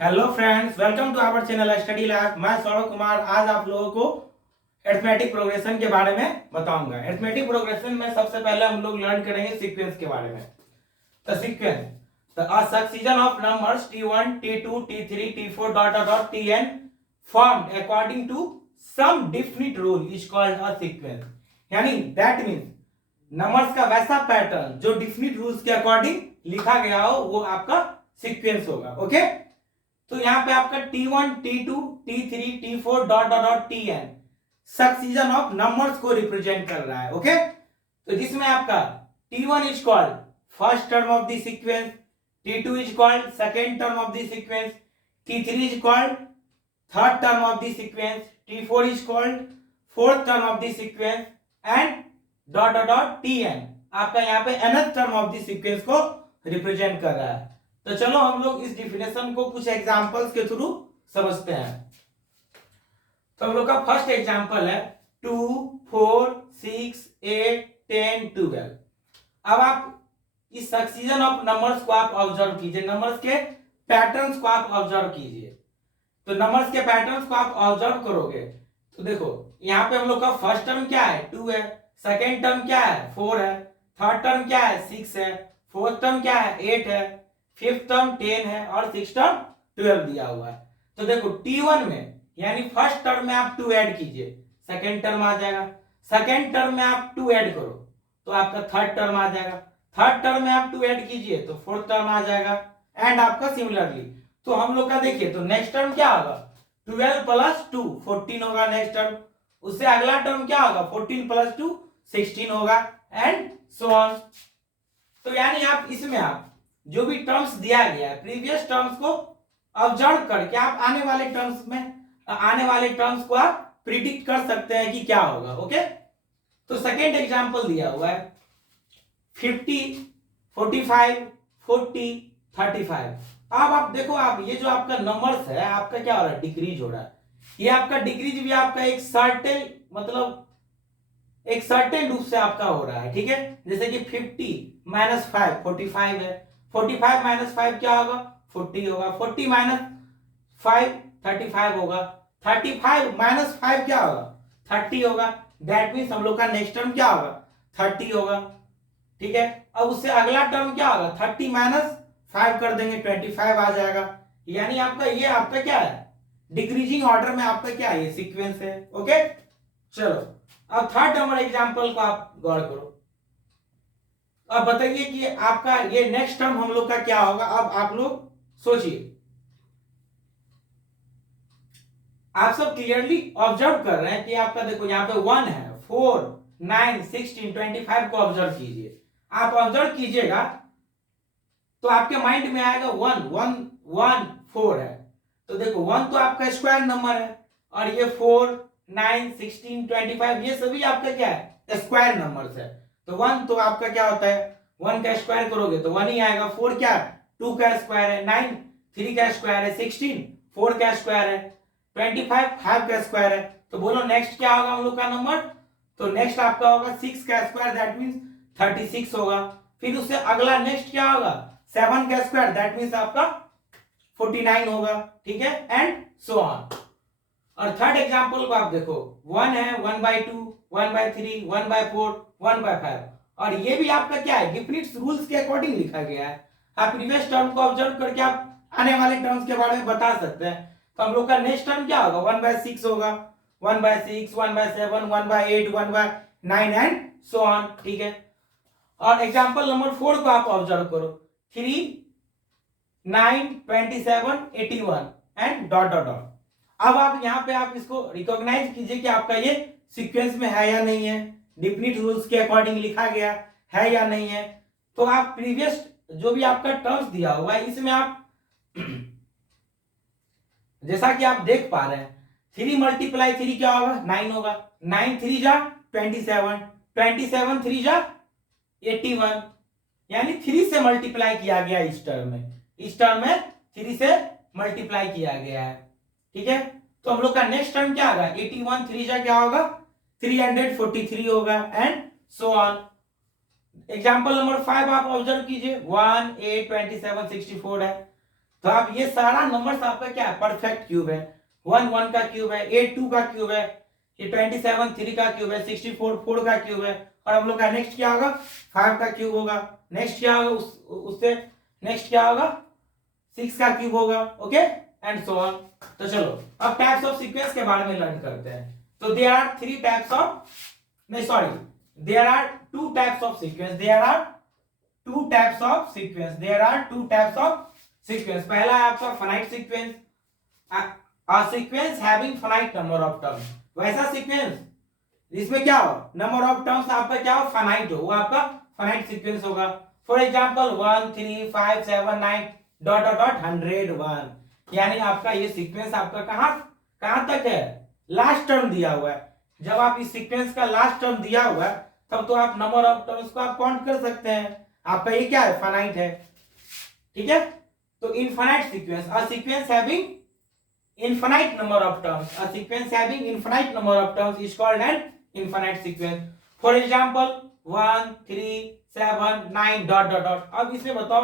Hello friends, welcome to our channel study lab. मैं सौरभ कुमार आज आप लोगों को अरिथमेटिक प्रोग्रेशन के बारे में बताऊंगा। अरिथमेटिक प्रोग्रेशन में सबसे पहले हम लोग लर्न करेंगे सीक्वेंस के बारे में। The sequence, the succession of numbers t1 t2 t3 t4 dot dot tn formed according to some definite rule is called a sequence। यानी दैट मींस नंबर्स का वैसा पैटर्न जो डिफिनिट रूल्स के according लिखा गया हो वो आपका सीक्वेंस होगा। ओके, तो यहाँ पे आपका T1 T2 T3 T4 dot dot dot Tn succession of numbers को रिप्रेजेंट कर रहा है। ओके, तो जिसमें आपका T1 is called first term of the sequence, T2 is called second term of the sequence, T3 is called third term of the sequence, T4 is called fourth term of the sequence and dot dot dot Tn आपका यहाँ पे nth term of the sequence को represent कर रहा है। तो चलो हम लोग इस डिफिनेशन को कुछ एग्जांपल्स के थ्रू समझते हैं। तो हम लोग का फर्स्ट एग्जांपल है 2 4 6 8 10 12। अब आप इस सक्सीजन ऑफ नंबर्स को आप ऑब्जर्व कीजिए, नंबर्स के पैटर्न्स को आप ऑब्जर्व कीजिए। तो नंबर्स के पैटर्न्स को आप ऑब्जर्व करोगे तो देखो यहाँ पे हम लोग का फर्स्ट टर्म क्या है 2 है, सेकेंड टर्म क्या है 4 है, थर्ड टर्म क्या है 6 है, फोर्थ टर्म क्या है 8 है, फिफ्थ टर्म 10 है और सिक्स टर्म 12 दिया हुआ है। तो देखो T1 में यानी फर्स्ट टर्म में आप 2 ऐड कीजिए, सेकेंड टर्म आ जाएगा, सेकेंड टर्म में आप 2 ऐड करो तो आपका थर्ड टर्म आ जाएगा, थर्ड टर्म में आप 2 ऐड कीजिए तो फोर्थ टर्म आ जाएगा एंड आपका सिमिलरली। तो हम लोग का देखिए तो नेक्स्ट टर्म क्या होगा 12 प्लस 2 14 होगा नेक्स्ट टर्म, उससे अगला टर्म क्या होगा 14 प्लस 2 16 होगा एंड सो ऑन। तो यानी आप इसमें आप जो भी टर्म्स दिया गया है प्रीवियस टर्म्स को ऑब्जर्व करके आप आने वाले टर्म्स में आने वाले टर्म्स को आप प्रिडिक्ट कर सकते हैं कि क्या होगा। ओके, तो सेकेंड एग्जांपल दिया हुआ है 50 45 40 35। अब आप देखो आप ये जो आपका नंबर्स है आपका क्या हो रहा है डिक्रीज हो रहा है। ये आपका डिक्रीज भी आपका एक सर्टेन मतलब एक सर्टेन रूप से आपका हो रहा है। ठीक है, जैसे कि 50 माइनस 5 45 है, 45 माइनस 5 क्या होगा 40 होगा, 40 माइनस 5 35 होगा, 35 माइनस 5 क्या होगा 30 होगा। दैट मीन्स हम लोग का नेक्स्ट टर्म क्या होगा 30 होगा। ठीक है, अब उससे अगला टर्म क्या होगा 30 माइनस 5 कर देंगे 25 आ जाएगा। यानी आपका ये आपका क्या है डिक्रीजिंग ऑर्डर में आपका क्या है ये सीक्वेंस है। ओके, चलो अब थर्ड नंबर एग्जांपल को आप गौर करो। अब बताइए कि आपका ये नेक्स्ट टर्म हम लोग का क्या होगा। अब आप लोग सोचिए, आप सब क्लियरली ऑब्जर्व कर रहे हैं कि आपका देखो यहाँ पे 1 है 4 9 16 25 को ऑब्जर्व कीजिए। आप ऑब्जर्व कीजिएगा तो आपके माइंड में आएगा 1 1 1 4 है। तो देखो 1 तो आपका स्क्वायर नंबर है और ये 4 9 16 25 ये सभी आपका क्या है स्क्वायर नंबर्स है। तो 1 तो आपका क्या होता है 1 का स्क्वायर करोगे तो 1 ही आएगा, 4 क्या 2 का स्क्वायर है, 9 3 का स्क्वायर है, 16 4 का स्क्वायर है, 25 5 का स्क्वायर है। तो बोलो नेक्स्ट क्या होगा हम लोग का नंबर। तो नेक्स्ट आपका होगा 6 का स्क्वायर दैट मींस 36 होगा। फिर उससे अगला नेक्स्ट क्या होगा 7 का स्क्वायर दैट मींस आपका 49 होगा। ठीक है, एंड सो ऑन। और थर्ड एग्जांपल को आप देखो 1 है 1/2 1/3 1/4 1/5 और ये भी आपका क्या है डिफिनिट रूल्स के अकॉर्डिंग लिखा गया है। आप प्रीवियस टर्म को ऑब्जर्व करके आप आने वाले टर्म्स के बारे में बता सकते हैं। तो हम लोग का नेक्स्ट टर्म क्या होगा 1/6 होगा, 1/6 1/7 1/8 1/9 एंड सो ऑन। ठीक है, और एग्जांपल नंबर 4 को आप ऑब्जर्व करो 3 9 27 81 एंड डॉट डॉट डॉट। अब आप यहाँ पे आप इसको रिकॉग्नाइज कीजिए कि आपका ये सीक्वेंस में है या नहीं है, डिफिनिट रूल्स के अकॉर्डिंग लिखा गया है या नहीं है। तो आप प्रीवियस जो भी आपका टर्म्स दिया हुआ है इसमें आप जैसा कि आप देख पा रहे हैं 3 मल्टीप्लाई 3 क्या होगा 9 होगा, 9 3 जा 27 27 3 जा 81 यानी 3 से मल्टीप्लाई किया गया इस टर्म में, इस टर्म में 3 से मल्टीप्लाई किया गया है। ठीक है, तो हम लोग का नेक्स्ट टर्म क्या होगा 81 3 जा क्या होगा 343 होगा and so on. Example number 5 आप ऑब्जर्व कीजिए 1 8 27 64 है। तो अब ये सारा नंबर्स आपका क्या है, परफेक्ट क्यूब है। 1 1 का क्यूब है, 8 2 का क्यूब है, ये 27 3 का क्यूब है, 64 4 का क्यूब है। और हम लोग का नेक्स्ट क्या होगा, 5 का क्यूब होगा। नेक्स्ट क्या होगा, उससे नेक्स्ट क्या होगा, 6 का क्यूब होगा। Okay and so on. तो चलो अब टाइप्स ऑफ सीक्वेंस के बारे में लर्न करते हैं। तो देयर आर 3 टाइप्स ऑफ, नहीं sorry, there are 2 types of sequence, there are 2 types of sequence, there are 2 types of sequence. पहला है आपका finite sequence, a sequence having finite number of terms। वैसा सीक्वेंस जिसमें क्या हो, नंबर ऑफ टर्म्स आपका क्या हो, फाइनाइट हो, वो आपका फाइनाइट सीक्वेंस होगा। For example 1 3 5 7 9 dot dot dot 101, यानी आपका ये सीक्वेंस आपका कहां तक है, लास्ट टर्म दिया हुआ है। जब आप इस सीक्वेंस का लास्ट टर्म दिया हुआ है तब तो आप नंबर ऑफ टर्म्स को आप काउंट कर सकते हैं। आपका ये क्या है, फाइनाइट है। ठीक है, तो infinite sequence, a sequence having infinite number of terms, a sequence having infinite number of terms is called an infinite sequence। for example 1 3 7 9 dot dot dot. अब इसमें बताओ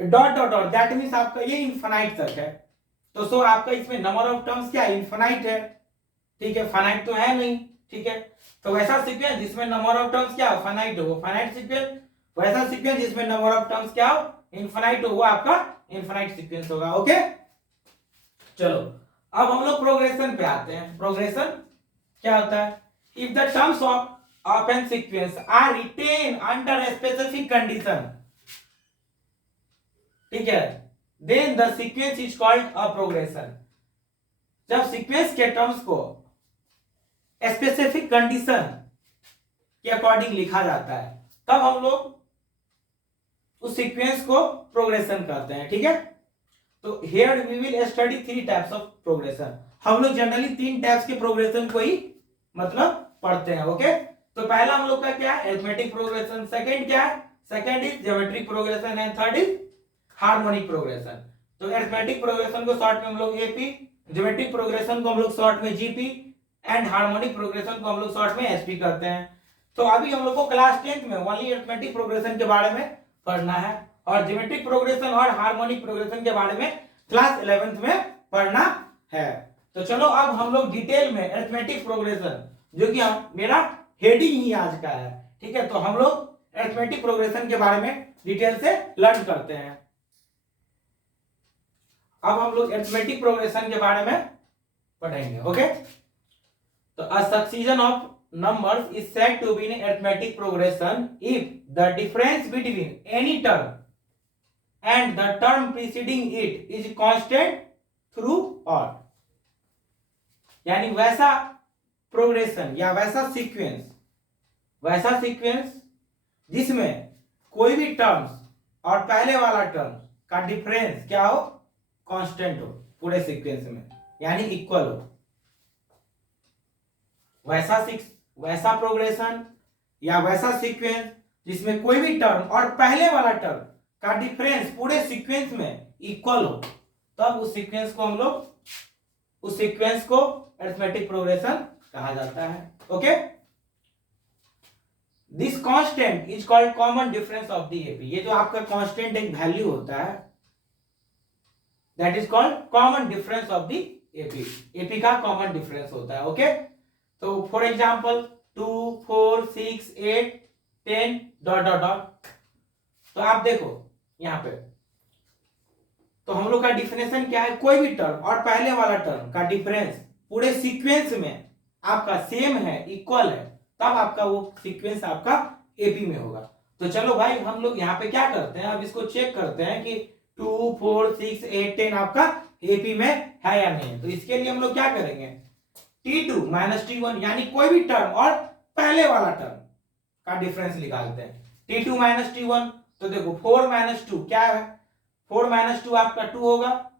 dot dot dot, that means आपका ये infinite तक है। तो सो आपका इसमें नंबर ऑफ टर्म्स क्या है, इनफाइनाइट है। ठीक है, फाइनाइट तो है नहीं। ठीक है, तो वैसा सीक्वेंस जिसमें नंबर ऑफ टर्म्स क्या हो, फाइनाइट हो, वो फाइनाइट सीक्वेंस। वैसा सीक्वेंस जिसमें नंबर ऑफ टर्म्स क्या हो, इनफाइनाइट हो, वो आपका इनफाइनाइट सीक्वेंस होगा। ओके चलो अब हम लोग प्रोग्रेशन पे आते हैं। प्रोग्रेशन क्या होता है, if the terms of an sequence are written under a specific condition, ठीक है, then the sequence is called a progression. जब सीक्वेंस के टर्म्स को स्पेसिफिक कंडीशन के अकॉर्डिंग लिखा जाता है तब हम लोग उस सीक्वेंस को प्रोग्रेशन कहते हैं। ठीक है, तो here we will study 3 types of progression. हम लोग जनरली 3 टाइप्स के प्रोग्रेशन को ही मतलब पढ़ते हैं। ओके, तो पहला हम लोग का क्या है, अरिथमेटिक प्रोग्रेशन। सेकंड क्या है, second is geometric progression and third is harmonic progression. तो अरिथमेटिक प्रोग्रेशन को शॉर्ट में हम लोग एपी, ज्योमेट्रिक प्रोग्रेशन को हम लोग शॉर्ट में जीपी एंड हार्मोनिक प्रोग्रेशन को हम लोग शॉर्ट में एसपी करते हैं। तो अभी हम लोग को क्लास 10th में ओनली अरिथमेटिक प्रोग्रेशन के बारे में पढ़ना है और ज्योमेट्रिक प्रोग्रेशन और हार्मोनिक प्रोग्रेशन के बारे में क्लास 11th में पढ़ना है। तो चलो अब हम लोग डिटेल में अरिथमेटिक प्रोग्रेशन, जो कि मेरा हेडिंग ही आज का है, ठीक है, तो हम लोग अरिथमेटिक प्रोग्रेशन के बारे में डिटेल से लर्न करते हैं। अब हम लोग अरिथमेटिक प्रोग्रेशन के बारे में पढ़ेंगे। ओके, तो अ सक्सीजन of numbers is said to be in arithmetic progression if the difference between any term and the term preceding it is constant throughout। यानी वैसा प्रोग्रेशन या वैसा सीक्वेंस जिसमें कोई भी टर्म्स और पहले वाला टर्म का डिफरेंस क्या हो, कांस्टेंट हो पूरे सीक्वेंस में, यानी इक्वल हो। वैसा प्रोग्रेशन या वैसा सीक्वेंस जिसमें कोई भी टर्म और पहले वाला टर्म का डिफरेंस पूरे सीक्वेंस में इक्वल हो, तब उस सीक्वेंस को अरिथमेटिक प्रोग्रेशन कहा जाता है। Okay, this constant is called common difference of the AP. ये जो आपका कांस्टेंट एक वैल्यू होता है, that is called common difference of the AP. AP का कॉमन डिफरेंस होता है। ओके, तो for example 2 4 6 8 10 dot dot dot. तो आप देखो यहां पे, तो हम लोग का डिफिनेशन क्या है, कोई भी टर्म और पहले वाला टर्म का डिफरेंस पूरे सीक्वेंस में आपका सेम है, इक्वल है, तब आपका वो सीक्वेंस आपका एपी में होगा। तो चलो भाई हम लोग यहाँ पे क्या करते हैं, अब इसको चेक करते हैं कि 2 4 6 8 10 आपका एपी में है या नहीं। तो इसके लिए हम लोग क्या करेंगे, T2 माइनस T1, यानी कोई भी टर्म और पहले वाला टर्म का डिफरेंस निकालते हैं। T2 माइनस T1, तो देखो 4 माइनस 2 क्या है, 4 माइनस 2 आपका 2 होगा,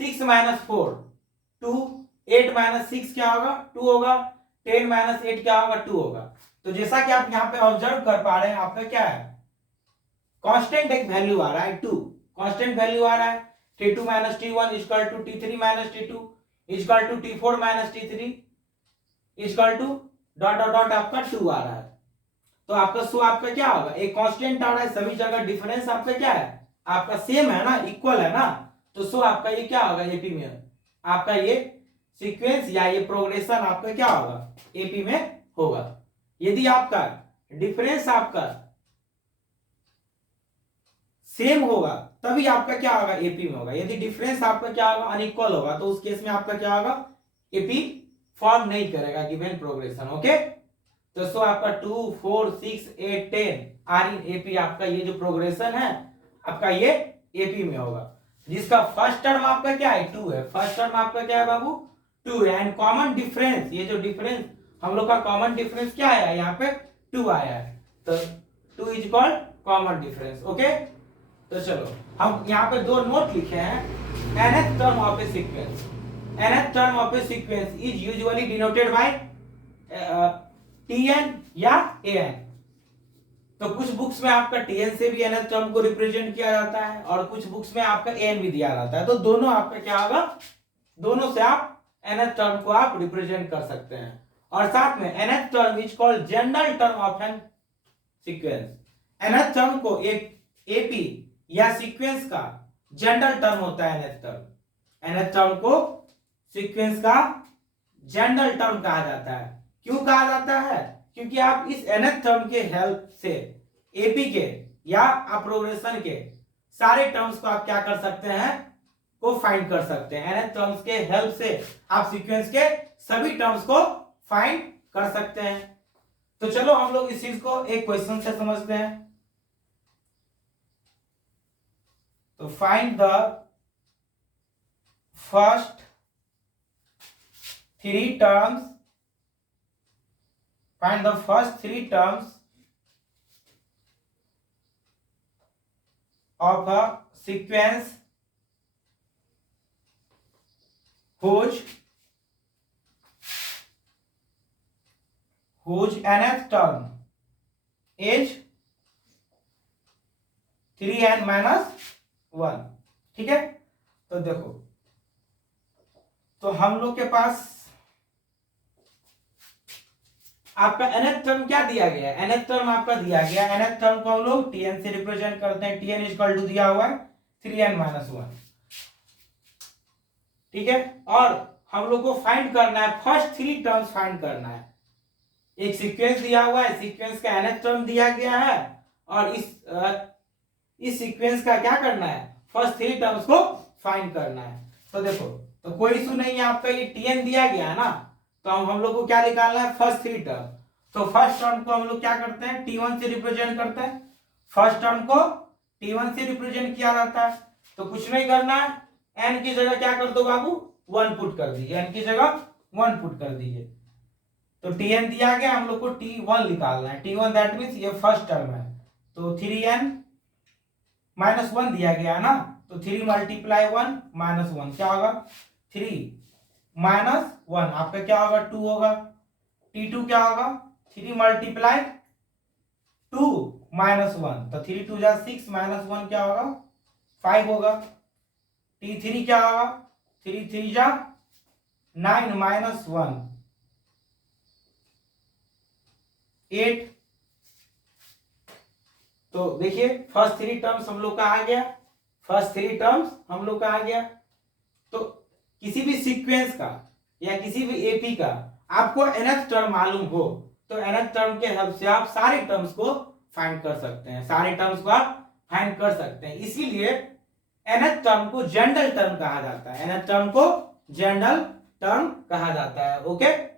6 माइनस 4 2, 8 माइनस 6 क्या होगा 2 होगा, 10 माइनस 8 क्या होगा 2 होगा। तो जैसा कि आप यहाँ पे ऑब्जर्व कर पा रहे हैं, आपका क्या है, कांस्टेंट एक वैल्यू आ रहा है 2, कांस्टेंट वैल्यू आ रहा है। T2 minus T1 equal to T3 minus T2 equal to T4 minus T3 equal to dot dot dot आपका 2 आ रहा है। तो आपका क्या होगा, एक कांस्टेंट आ रहा है, सभी जगह डिफरेंस आपका क्या है आपका सेम है ना, इक्वल है ना, तो सो आपका ये क्या होगा, एपी में आपका ये सीक्वेंस या ये प्रोग्रेशन आपका क्या होगा, एपी में होगा। यदि आपका डिफरेंस आपका सेम होगा तभी आपका क्या होगा, एपी में होगा। यदि डिफरेंस आपका क्या होगा, अनइक्वल होगा, तो उस केस में आपका क्या होगा, एपी फॉर्म नहीं करेगा गिवन प्रोग्रेशन। ओके, तो सो आपका 2 4 6 8 10 आर इन एपी, आपका ये जो प्रोग्रेशन है आपका ये एपी में होगा, जिसका फर्स्ट टर्म आपका क्या है, 2 है। फर्स्ट टर्म आपका क्या है बाबू, 2 है। एंड कॉमन डिफरेंस, ये जो डिफरेंस हम लोग का कॉमन डिफरेंस क्या है, यहाँ पे 2 आया है, तो 2 is called common difference. Okay, तो चलो हम यहाँ पे दो नोट लिखे हैं। nth term of A sequence, nth term of A sequence is usually denoted by tn या an। तो कुछ बुक्स में आपका tn से भी nth टर्म को रिप्रेजेंट किया जाता है और कुछ बुक्स में आपका an भी दिया जाता है, तो दोनों आपका क्या होगा, दोनों से आप nth टर्म को आप रिप्रेजेंट कर सकते हैं। और साथ में nth term is called general term of an sequence. nth term को एक एपी या सीक्वेंस का जनरल टर्म होता है nth टर्म। nth टर्म को सीक्वेंस का जनरल टर्म कहा जाता है। क्यों कहा जाता है, क्योंकि आप इस nth टर्म के हेल्प से एपी के या प्रोग्रेशन के सारे टर्म्स को आप क्या कर सकते हैं, को फाइंड कर सकते हैं। nth टर्म्स के हेल्प से आप सीक्वेंस के सभी टर्म्स को फाइंड कर सकते हैं। तो चलो हम लोग इस चीज को एक क्वेश्चन से समझते हैं। तो find the first 3 terms, find the first 3 terms of a sequence whose nth term is 3n minus 1। ठीक है, तो देखो, तो हम लोग के पास आपका nth टर्म क्या दिया गया है, nth टर्म आपका दिया गया है। nth टर्म को हम लोग tn से रिप्रेजेंट करते हैं। tn इक्वल टू दिया हुआ है 3n minus 1। ठीक है, और हम लोग को फाइंड करना है, फर्स्ट 3 टर्म्स फाइंड करना है। एक सीक्वेंस दिया हुआ है, सीक्वेंस का nth टर्म दिया गया है और इस सीक्वेंस का क्या करना है, फर्स्ट 3 टर्म्स को फाइंड करना है। तो देखो, तो कोई इशू नहीं है, आपका ये tn दिया गया है ना, तो हम लोग को क्या निकालना है, फर्स्ट 3 टर्म। तो फर्स्ट टर्म को हम लोग क्या करते हैं, t1 से रिप्रेजेंट करते हैं। फर्स्ट टर्म को t1 से रिप्रेजेंट किया जाता है, तो कुछ नहीं करना है, n की जगह क्या कर दो बाबू, 1 पुट कर दीजिए, n की जगह 1 पुट कर दीजिए। तो tn दिया गया, हम लोग को t1 निकालना है। t1 दैट मींस ये फर्स्ट टर्म है, तो 3n minus 1 दिया गया है ना, तो 3 मल्टीप्लाई 1 माइनस 1 क्या होगा, 3 माइनस 1 आपका क्या होगा, 2 होगा। t2 क्या होगा, 3 मल्टीप्लाई 2 माइनस 1, तो 3 2 जा 6 माइनस 1 क्या होगा, 5 होगा। t3 क्या होगा, 3 3 जा 9 माइनस 1 8। तो देखिए फर्स्ट 3 टर्म्स हम लोग का आ गया, फर्स्ट 3 टर्म्स हम लोग का आ गया। तो किसी भी सीक्वेंस का या किसी भी एपी का आपको nth टर्म मालूम हो, तो nth टर्म के हेल्प से आप सारे टर्म्स को फाइंड कर सकते हैं, सारे टर्म्स को आप फाइंड कर सकते हैं। इसीलिए nth टर्म को जनरल टर्म कहा जाता है, nth टर्म को जनरल टर्म कहा जाता है। ओके।